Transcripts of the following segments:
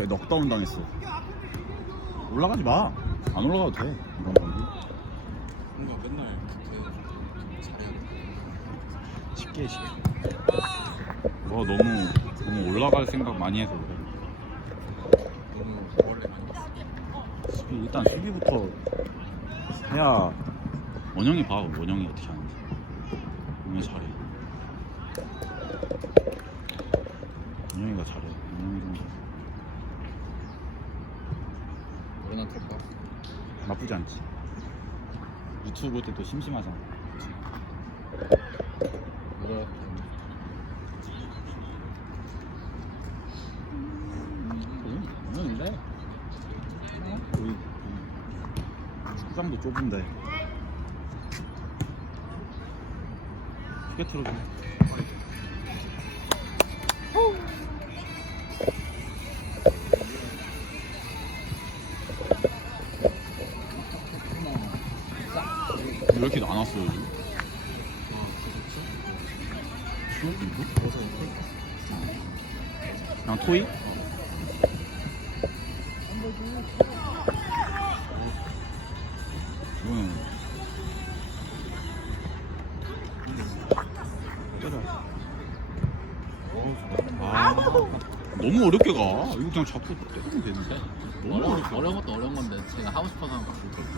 왜 넉다운 당했어? 올라가지 마. 안 올라가도 돼. 이번 경기. 뭔가 맨날 그렇게 잘해요. 쉽게 쉽게. 너 너무 너무 올라갈 생각 많이 해서 그래. 너무 원래 많이. 수비, 일단 수비부터 해야 원영이 봐. 원영이 어떻게 하는지. 원영이 잘해. 원영이가 잘해. 원영이 좀 잘해. 워낙 ท็바. 나쁘지 않지. 유튜브 볼 때 또 심심하잖아. 응, 원영인데. 우리 축구장도 좁은데. 크게 틀어줘. 그냥 토익? 이거는 때려. 아, 너무 어렵게 가. 이거 그냥 잡고 때리면 되는데. 너무 어려운, 어렵게 가. 어려운 것도 어려운 건데 제가 하고 싶어서 하는 거.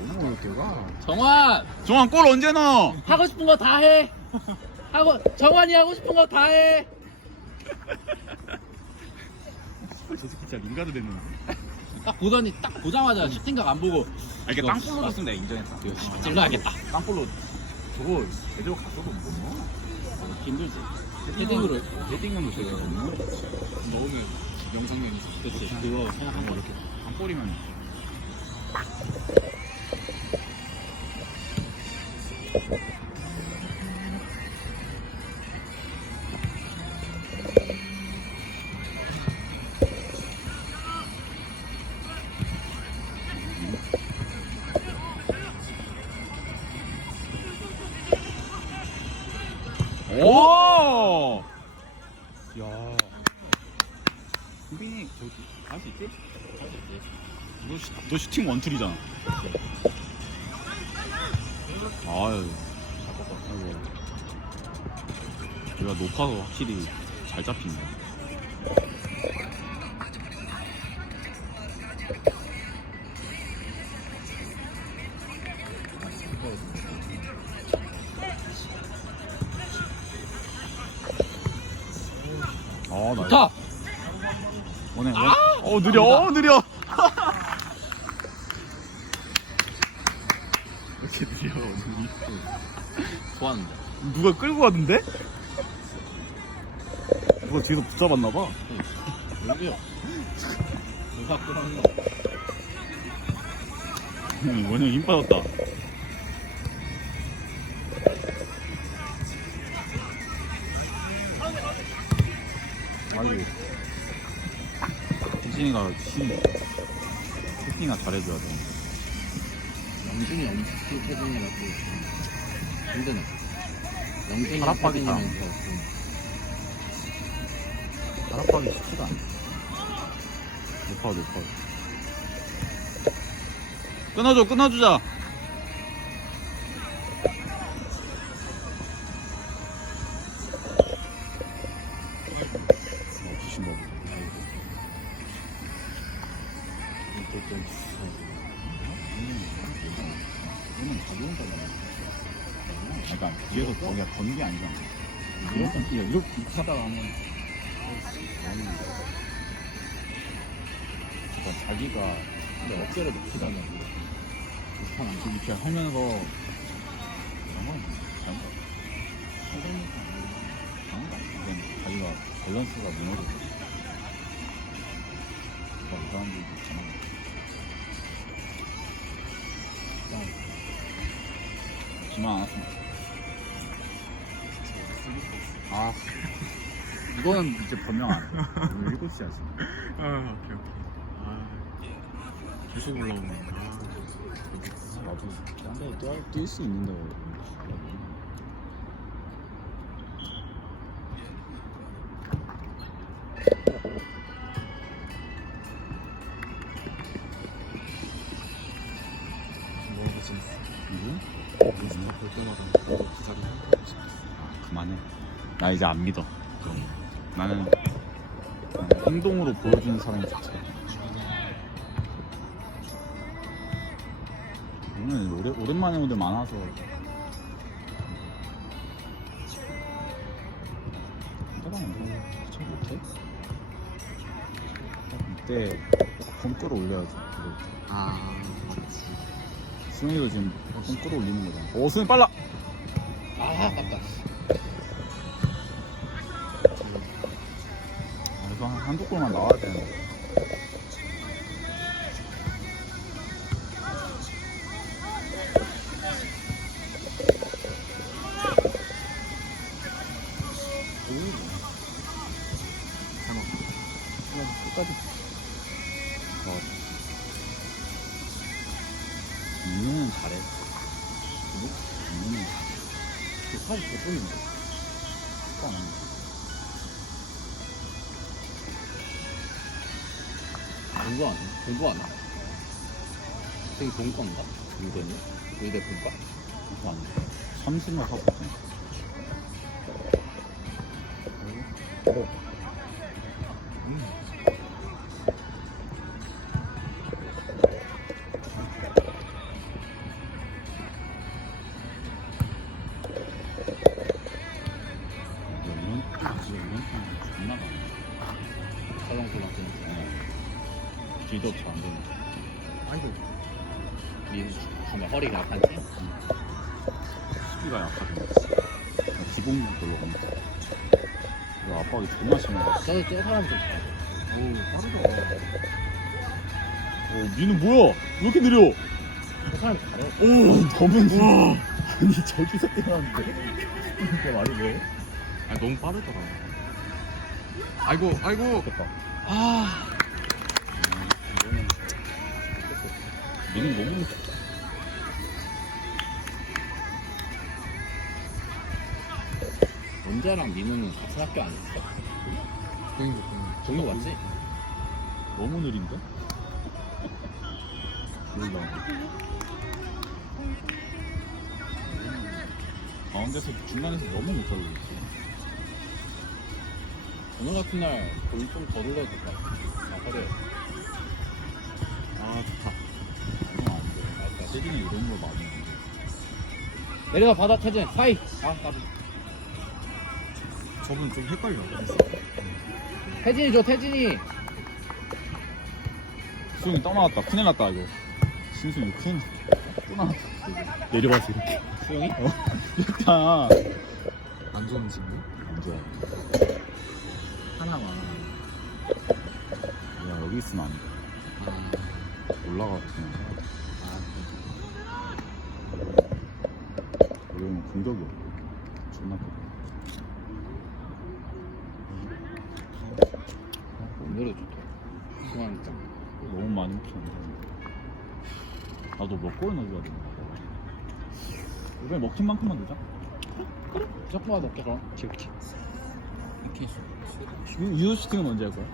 너무 어렵게 가. 정환 정한 골 언제 넣어? 하고 싶은 거 다 해. 하고 정환이 하고 싶은 거 다 해. 저 새끼 진짜 링가드 됐는데. 딱 보더니 딱 보자마자 슈팅각 안 보고 아 이게 이거 땅볼로 아, 줬으면 내가 인정했다. 이거 씨, 찔러야겠다. 땅볼로 저거 제대로 갔어도 못 넣어. 힘들지. 헤딩으로 헤딩은 못 제대로 못 넣어. 넣으면 영상면 그렇지. 그거 생각한 거 이렇게. 땅볼이면 수빈이 저기 할수 있지? 너, 슈, 너 슈팅 원툴이잖아. 아유. 아이고. 얘가 높아서 확실히 잘 잡힌다. 느려, 어, 느려. 왜 이렇게 느려. 좋았는데. 누가 끌고 가던데? 누가 뒤에서 붙잡았나봐. 여기요. 누가 끌었나? 원영이 힘 빠졌다. 혜진이가 힘, 혜진이가 잘해줘야 돼. 영준이 엄청 태준이라 또 힘드네. 영준이 하락박이다. 태준이면 더 좀. 가락박이 쉽지가 않아. 높아, 높아. 끊어줘, 끊어주자. 근데 어깨를 높이다가 비슷한 않고 이렇게 하면서 그런 건 이건 자기가 밸런스가 무너져 그러니까 이 사람들도 있잖아. 지만 않았으면 아 이거는 이제 변명 안 해. 이거 일곱 시야 지금. 아 오케이 오케이. 계속 올라오네. 나도 한번또뛸수 있는데. 나 이제 안 믿어. 나는 행동으로 보여주는 사람이 좋지. 오늘 오래, 오랜만에 오늘 많아서 이때랑 잘 못해? 이때 좀 끌어 올려야지. 그걸. 아, 수영이도 지금 좀 끌어 올리는 거잖아. 오, 수영이 빨라! 아 아깝다 아, 이거 한- 한두 골만 나와야 되는데. 그 살이 더 보이는데. 축구 안 하는 거. 공부 안 해? 공부 안 해? 되게 본과인가? 의대는? 의대 본과? 축구 안 해. 삼신을 하고 있어. 이 사람 좀 오, 빠르다. 어, 니는 뭐야? 왜 이렇게 느려? 저 사람 잘해 오, 더면 와. 아니 저기서 뛰어났는데. 이게 말이 돼? 아, 너무 빠르더라. 아이고, 아이고. 됐다. 아, 니는 너무 원자랑 민우는 같은 학교 아니었어? 그니까, 그니까. 종로 맞지? 너무 느린데? 몰라. 가운데서 중간에서 너무 못 살고 있어. 오늘 같은 날 볼 좀더 올려도 될 것 같아 아 허리에 아 좋다. 이건 안 돼. 알았어. 세진이 이런 거 많이. 해. 내려가 받아 태진 파이 아 까비 저분 좀 헷갈려. 태진이 줘 태진이 수영이 떠나갔다. 큰일 났다 이거. 신수이 큰일 났다. 또 나왔다. 내려와서 이렇게. 수영이? 좋다. 안 좋은 친구? 안 좋아. 하나만 야 여기 있으면 안 돼. 아, 올라가 그냥. 아, 이러면 공격이 없고 존나 커. 오늘도 좋다 수영하니까 너무 많이 먹히는데. 나도 몇 골 넣어줘야 되나? 이번에 먹힌 만큼만 넣자. 조금만 넣게 그럼 오케이. 이렇게 있어. 유스팅은 언제 할 거야?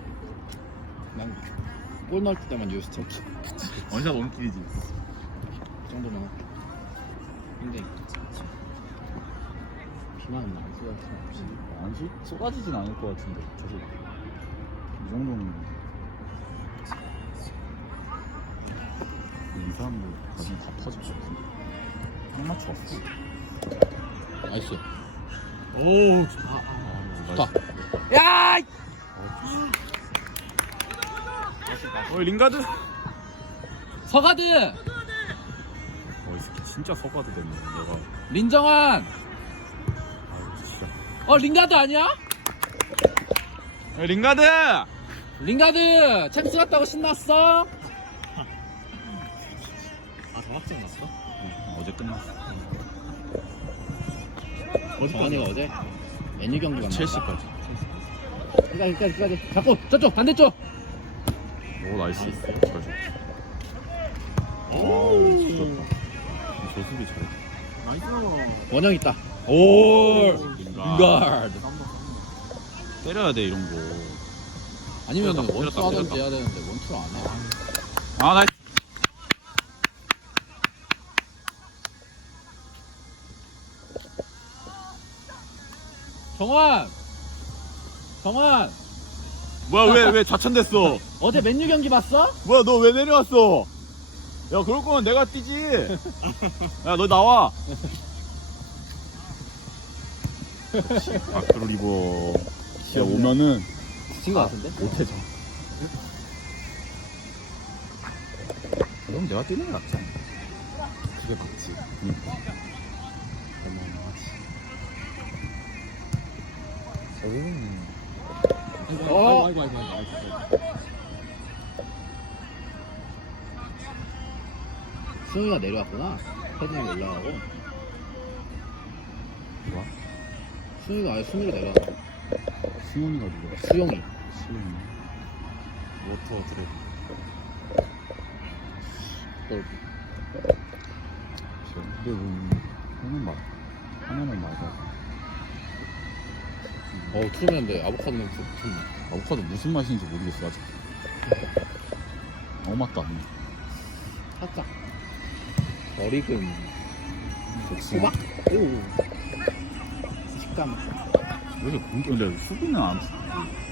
난골 넣을 때만 유스팅 원샷 원킬이지. 그 정도면 할게 근데 비만 안 쏟아질 수 없지 안 쏟, 쏟아지진 않을 것 같은데 계속 이 정도는 이 사람들 나중에 다 같은데 딱 맞췄어 나이스 오 아, 좋다. 나이스. 야! 어이 링가드 서가드! 어 이 새끼 진짜 서가드 됐네 내가 진짜 어 링가드 아니야? 어이 링가드 링가드! 챔스 갔다고 신났어? 정환이가 어제? 메뉴 경기 갔나 첼시까지. 끝까지 끝까지 끝까지. 잡고 저쪽 반대쪽. 오 나이스. 잘 줬다 아우 죽었다. 저 수비 잘해 나이스. 원형 있다. 올 링가드. 링가드. 때려야 돼 이런 거. 아니면 원투 때렸다, 때렸다. 해야 되는데 원투를 안해. 아 나이스 정환! 정환! 뭐야 왜 왜 좌천됐어? 어제 맨유 경기 봤어? 뭐야 너 왜 내려왔어? 야 그럴 거면 내가 뛰지. 야 너 나와. 아크로 리버. 진짜 오면은 진거 같은데? 못해져. 그럼 내가 뛰는 게 낫지? 그게 맞지. 그러니까. 얼마나지. 어? 아이고, 아이고, 아이고, 아이고. 승우가 내려왔구나. 패딩이 올라가고. 누가? 승우가 아예 승우로 내려왔어. 승훈이가 누구야? 수영이. 수훈이. 워터 드래. 근데 뭐 하는 말 하나는 맞아. 어, 투르면데 아보카도는 좀, 좀 아보카도 무슨 맛인지 모르겠어 아직. 아무 맛도 안 나. 살짝. 어리금. 수박? 오. 식감. 왜 이렇게 공격? 근데 수비는 안 풀.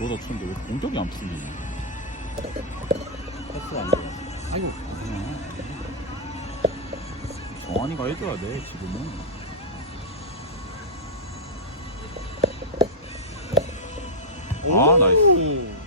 너도 치는데 왜 공격이 안 풀리냐? 패스 안 돼. 아이고 아니야. 정환이가 해줘야 돼 지금은. 아 나이스.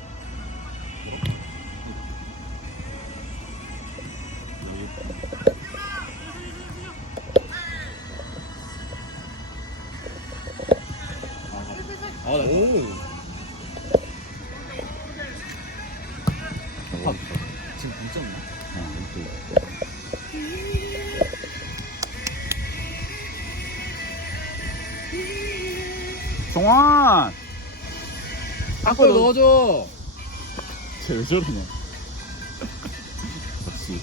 골 넣어줘. 쟤왜 저러냐? 역시. 역시.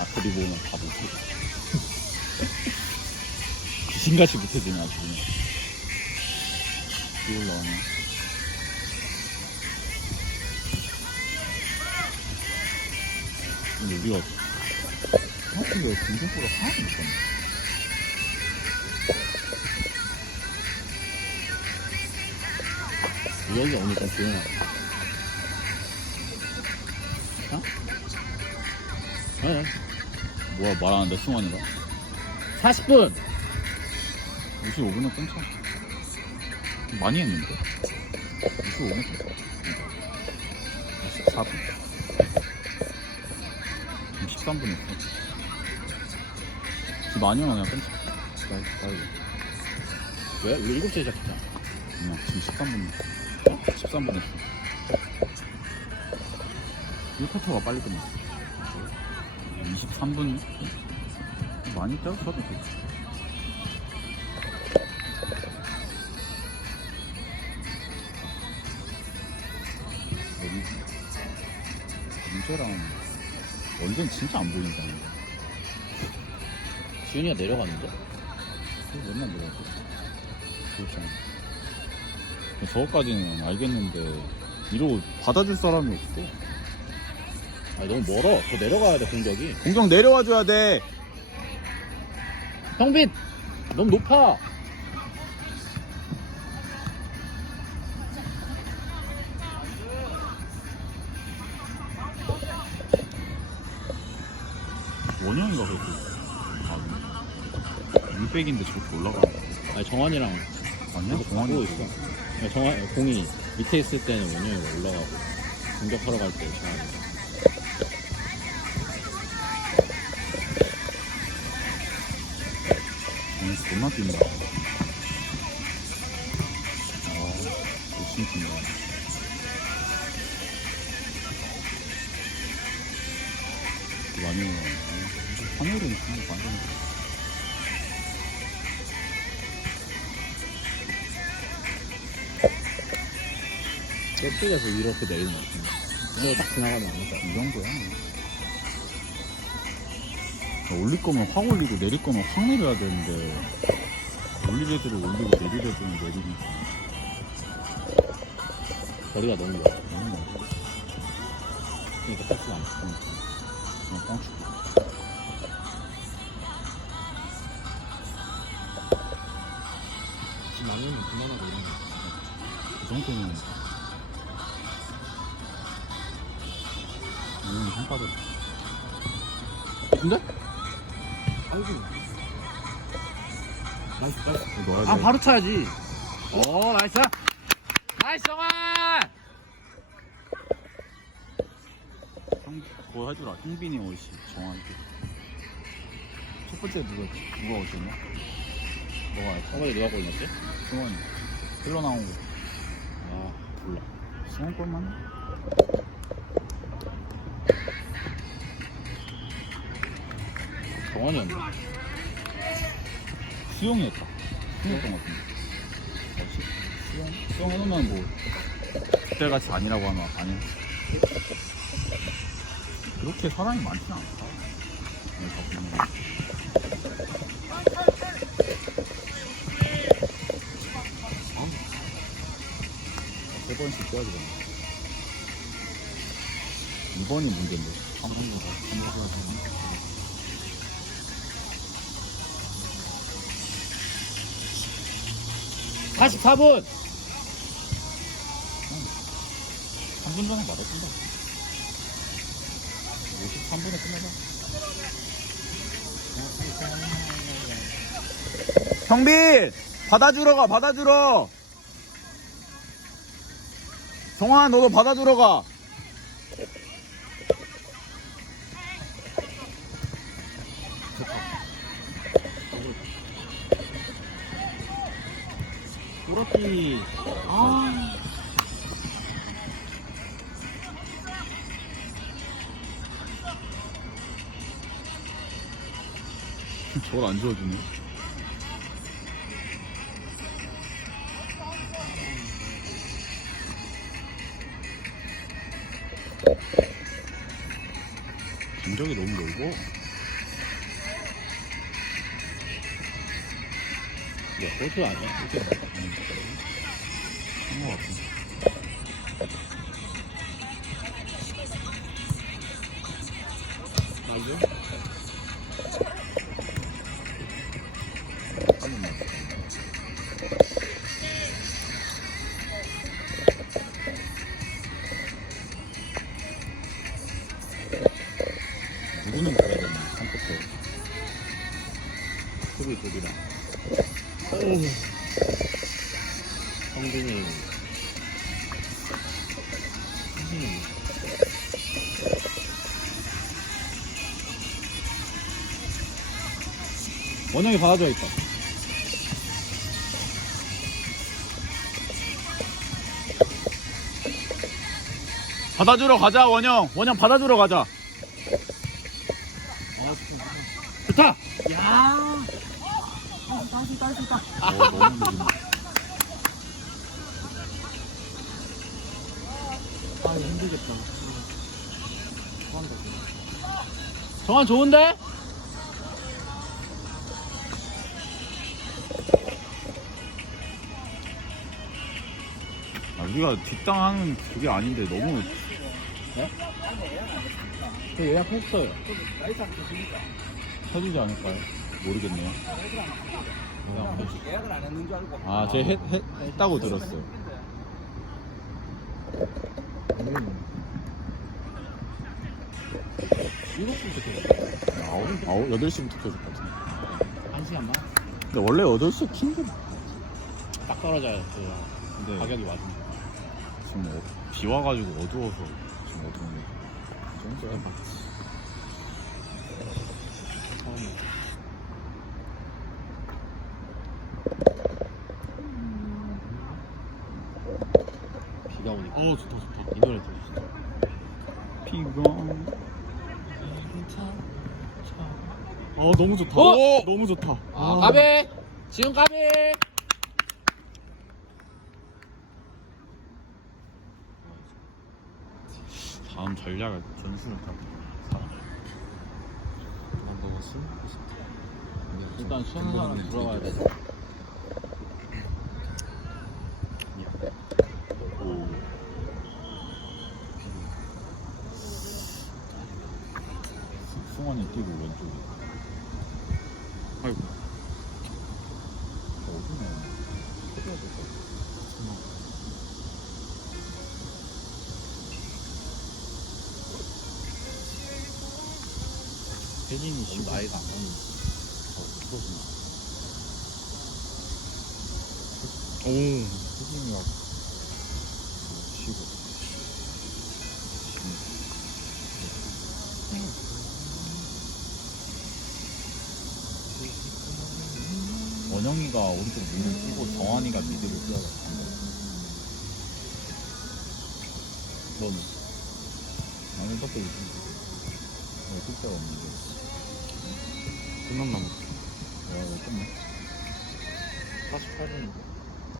아크리보는 다 못해. 귀신같이 못해지네, 아주 그냥. 비 올라오네. 근데 우리가 생각보다 공격보다 하나도 못 봤네. 여기 오늘 좀 조용하다. 어? 네. 뭐야, 말하는데, 승환이가? 40분! 55분은 괜찮아. 많이 했는데. 55분 괜찮아. 14분. 지금 13분 했어. 지금 많이 하면 그냥 괜찮아. 빨리, 빨리. 왜? 우리 7시에 시작했잖아. 그냥 지금 13분. 13분 했어. 1쿼터가 빨리 끝났어. 23분? 많이 떼어쳐도 돼. 여기 문제랑 원래는 진짜 안 보인다. 지훈이가 내려갔는데? 그거 맨날 내려가고 그렇잖아. 저거까지는 알겠는데 이러고 받아줄 사람이 없어. 아니, 너무 멀어. 더 내려가야 돼, 공격이. 공격 내려와 줘야 돼. 형빛! 너무 높아! 원영이가 그렇게 아, 윙백인데 저렇게 올라가. 아니, 정환이랑 정환이 가고 있어. 아니, 정환, 공이 밑에 있을 때는 원영이가 올라가고, 공격하러 갈 때 정환이. 아니, 존나 뛴다. 아, 열심히 뛴다. 저쪽에서 이렇게 내리는 것 같은데. 이거 딱 지나가면 안 돼. 이 정도야. 올릴 거면 확 올리고 내릴 거면 확 내려야 되는데 올릴 애들을 올리고 내릴 애들은 내리니까 거리가 너무 멀어. 그러니까 안 돼. 그냥 뻥치고 지금 안그 정도면 빠져. 근데? 아이고. 나이스, 나이스. 넣어야 돼. 아 바로 차야지 오 나이스 나이스 정환 형, 그거 해주라. 형빈이 옷이 정확히. 첫 번째 누구였지? 누가 어땠냐? 너가 알까? 저번에 누가 골랐지? 승원이. 흘러나온 거. 아 몰라 승원 골만? 정환이었나? 수영이었다. 수영이었던 것 같은데. 뭐지? 수영? 수영 해놓으면 뭐, 그때같이 아니라고 하면 아니야. 그렇게 사람이 많지는 않다. 오늘 다 보면. 세 번씩 뛰어야 되잖아. 2번이 문제인데. 3번보다. 3번보 44분 3분 전에 말했습니다. 53분에 끝나자. 형빈! 받아주러 가, 받아주러! 성환, 너도 받아주러 가! 저걸 안 지워주네. 감정이 너무 넓어. 야 그것도 아니야 그렇게 한것 원영이 받아줘 있다 받아주러 가자, 원영. 원영 받아주러 가자. 좋다 어, 너무 느리네. 아, 힘들겠다. 정환 좋은데? 우리가 뒷땅 하는 그게 아닌데 너무 저 예약했어요 쳐지지 않을까요? 모르겠네요. 예약을 안 했는 줄 알고. 아, 제 했, 했, 했다고 들었어요. 일곱 시부터 아홉, 아홉, 여덟 시부터 켜줄 것 같은데. 한 시간만 근데 원래 여덟 시에 킨데 딱 떨어져요 그 근데 가격이 맞은 지금 어, 비 와가지고 어두워서 지금 어두운데. 정도야. 처음에 비가 오니까 어, 좋다, 좋다. 이 노래 들으시죠 비가. 어, 너무 좋다. 어? 너무 좋다. 아, 까베 지금 까베 다음 전략을 전술을 다 사. 난 너무 술? 일단 쉬는 사람 들어가야 돼 혜진이 지금 나이가 안 나는 어, 풀어준다. 오 혜진이가 쉬고. 원영이가 오른쪽 문을 쓰고 정환이가 미드를 뛰어갔던 거. 너는? 나는 떡볶이 있지. 어,